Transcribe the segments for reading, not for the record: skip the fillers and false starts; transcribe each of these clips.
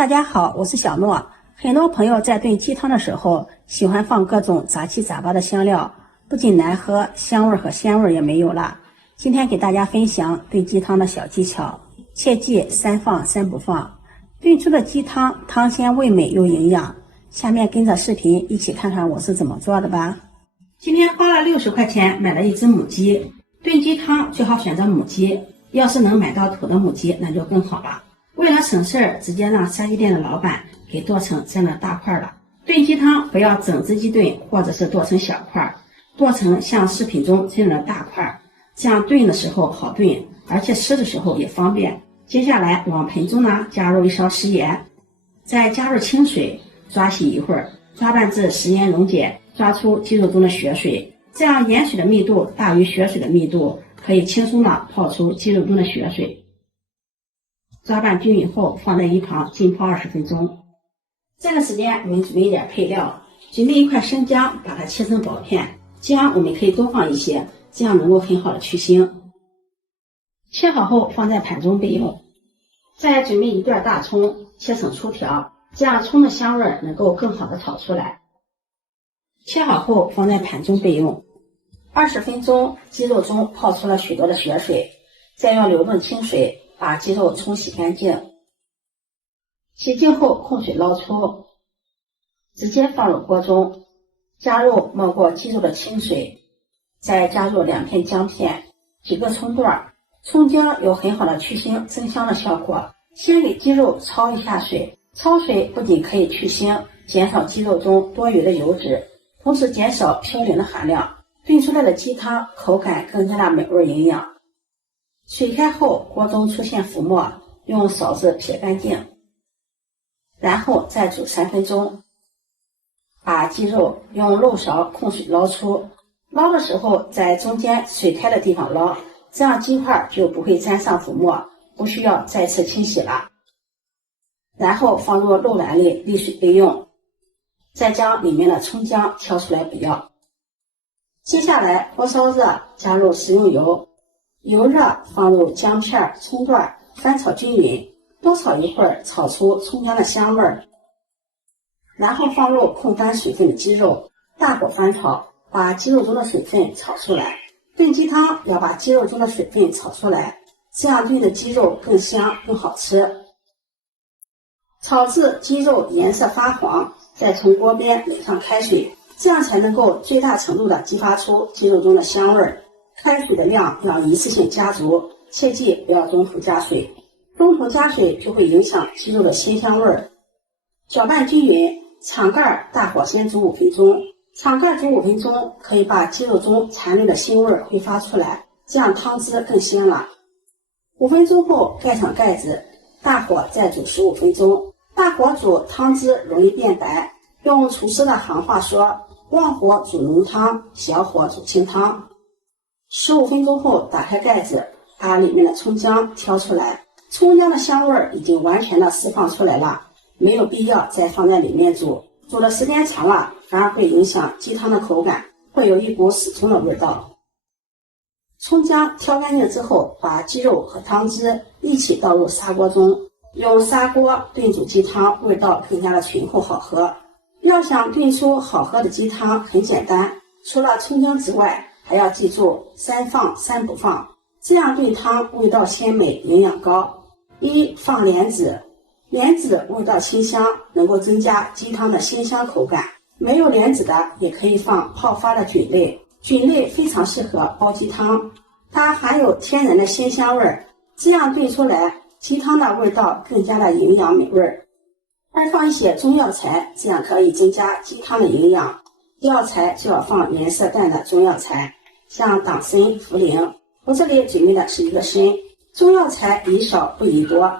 大家好，我是小諾。很多朋友在炖雞湯的時候喜歡放各種雜七雜八的香料，不僅難喝，香味和鮮味也沒有了。今天給大家分享燉雞湯的小技巧，切記三放三不放。燉出的雞湯湯鮮味美又營養。下面跟着視頻一起看看我是怎麼做的吧。今天花了60塊錢買了一隻母雞，燉雞湯最好選擇母雞，要是能買到土的母雞那就更好了。为了省事兒，直接讓杀鸡店的老板给剁成这样的大塊了。炖雞湯不要整只雞燉，或者是剁成小塊，剁成像视頻中這樣的大塊，這樣燉的時候好燉，而且吃的時候也方便。接下來往盆中加入1勺食鹽，再加入清水，抓洗一會兒，抓拌至食鹽溶解，抓出雞肉中的血水。這樣鹽水的密度大於血水的密度，可以輕鬆地泡出雞肉中的血水。抓拌均匀後，放在一旁浸泡20分鐘。這個時間我們準備一點配料，準備一塊生薑，把它切成薄片。薑我們可以多放一些，這樣能夠很好的去腥。切好後放在盤中備用。再準備一段大蔥，切成粗條，這樣蔥的香味能夠更好的炒出來。切好後放在盤中備用。20分鐘，雞肉中泡出了許多的血水，再用流动清水把雞肉冲洗乾淨。洗净後控水撈出，直接放入鍋中，加入没過雞肉的清水，再加入2片薑片，幾個蔥段。蔥薑有很好的去腥增香的效果。先給雞肉焯一下水，焯水不僅可以去腥，減少雞肉中多餘的油脂，同時減少嘌呤的含量，燉出來的雞湯口感更加的美味營養。水開後，鍋中出現浮沫，用勺子撇乾淨，然後再煮3分鐘。把雞肉用漏勺控水撈出，撈的時候在中間水開的地方撈，這樣雞塊就不會沾上浮沫，不需要再次清洗了。然後放入漏籃裡沥水備用，再將裡面的蔥薑挑出來補藥。接下來鍋燒熱，加入食用油，油熱放入薑片、蔥段，翻炒均勻，多炒一會兒，炒出蔥薑的香味兒。然後放入控干水分的雞肉，大火翻炒，把雞肉中的水分炒出來。燉雞湯要把雞肉中的水分炒出來，這樣燉的雞肉更香更好吃。炒至雞肉顏色發黃，再從鍋邊壘上開水，這樣才能夠最大程度的激發出雞肉中的香味兒。開水的量要一次性加足，切記不要中途加水，中途加水就會影響雞肉的鮮香味兒。攪拌均勻，敞蓋大火先煮5分鐘。敞蓋煮5分鐘，可以把雞肉中殘留的腥味揮發出來，這樣湯汁更鮮了。5分鐘後蓋上蓋子，大火再煮15分鐘。大火煮湯汁容易變白，用廚師的行話說，旺火煮濃湯，小火煮清湯。15分鐘後打開蓋子，把裡面的蔥薑挑出來，蔥薑的香味已經完全的釋放出來了，沒有必要再放在裡面煮，煮的時間長了反而會影響雞湯的口感，會有一股死蔥的味道。蔥薑挑乾淨之後，把雞肉和湯汁一起倒入砂鍋中，用砂鍋燉煮雞湯，味道更加的醇厚好喝。要想燉出好喝的雞湯很簡單，除了蔥薑之外，還要記住3放3不放，這樣燉湯味道鮮美，營養高。1放蓮子，蓮子味道清香，能夠增加雞湯的鮮香口感。沒有蓮子的也可以放泡發的菌類，菌類非常適合煲雞湯，它含有天然的鮮香味兒，這樣燉出來雞湯的味道更加的營養美味。再放一些中藥材，這樣可以增加雞湯的營養。藥材就要放顏色淡的中藥材，像黨參、茯苓。我這裡準備的是1個參，中藥材宜少不宜多。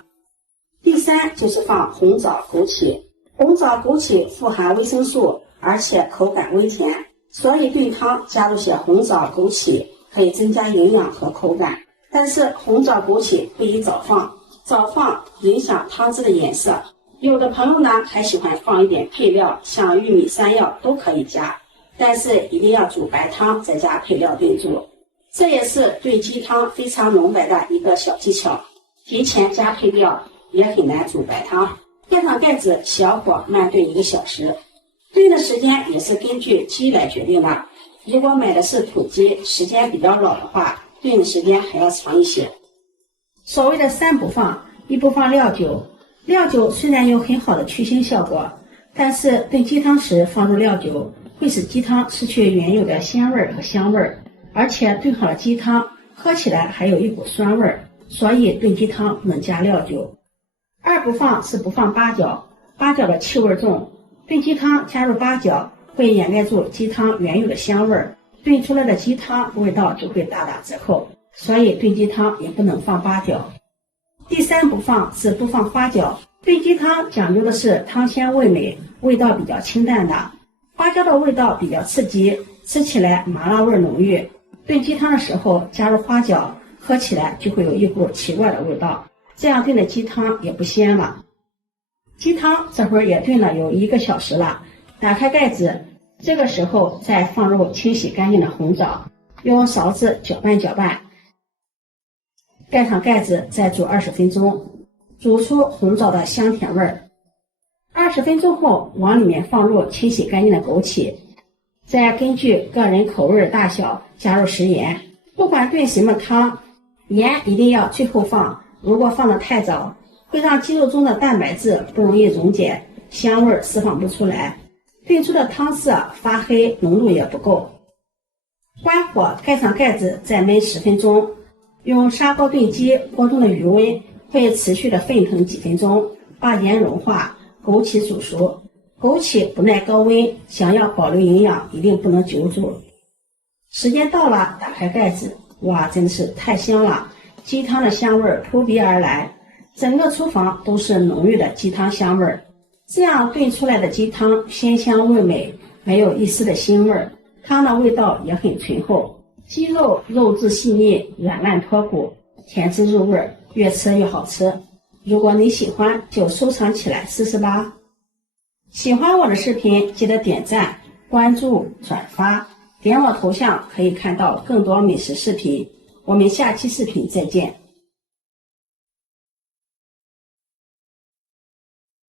第3就是放紅棗、枸杞。紅棗、枸杞富含維生素，而且口感微甜，所以燉湯加入些紅棗、枸杞可以增加營養和口感。但是紅棗、枸杞不宜早放，早放影響湯汁的顏色。有的朋友呢還喜歡放一點配料，像玉米、山藥都可以加，但是一定要煮白湯再加配料炖煮。這也是炖雞湯非常濃白的一個小技巧，提前加配料也很難煮白湯。第蓋上蓋子，小火慢燉1个小时。炖的时间也是根据鸡来決定的。如果買的是土雞，時間比較老的話，燉的時間還要長一些。所謂的3不放，一不放料酒。料酒雖然有很好的去腥效果，但是燉雞湯時放入料酒，會使雞湯失去原有的鮮味和香味，而且燉好的雞湯喝起來還有一股酸味，所以燉雞湯不能加料酒。2不放是不放八角，八角的氣味重，燉雞湯加入八角會掩蓋住雞湯原有的香味，燉出來的雞湯味道就會大打折扣，所以燉雞湯也不能放八角。第3不放是不放花椒。燉雞湯講究的是湯鮮味美，味道比較清淡的。花椒的味道比較刺激，吃起來麻辣味濃郁。燉雞湯的時候加入花椒，喝起來就會有一股奇怪的味道，這樣燉的雞湯也不鮮了。雞湯這會兒也燉了有1個小時了，打開蓋子，這個時候再放入清洗乾淨的紅棗，用勺子攪拌攪拌，蓋上蓋子再煮20分鐘，煮出紅棗的香甜味兒。20分鐘後，往裡面放入清洗乾淨的枸杞，再根據個人口味大小加入食鹽。不管燉什麼湯，鹽一定要最後放，如果放得太早，會讓雞肉中的蛋白質不容易溶解，香味釋放不出來，燉出的湯色發黑，濃度也不夠。關火，蓋上蓋子，再燜10分鐘。用砂鍋燉雞，鍋中的餘溫會持續的沸騰幾分鐘，把鹽融化，枸杞煮熟。枸杞不耐高溫，想要保留營養，一定不能久煮。時間到了，打開蓋子，哇，真的是太香了！雞湯的香味撲鼻而來，整個廚房都是濃郁的雞湯香味。這樣燉出來的雞湯鮮香味美，沒有一絲的腥味，湯的味道也很醇厚。雞肉肉質細膩，軟爛脫骨，甜滋入味，越吃越好吃。如果你喜歡，就收藏起來試試吧。喜歡我的視頻，記得點讚、關注、轉發，點我頭像可以看到更多美食視頻。我們下期視頻再見。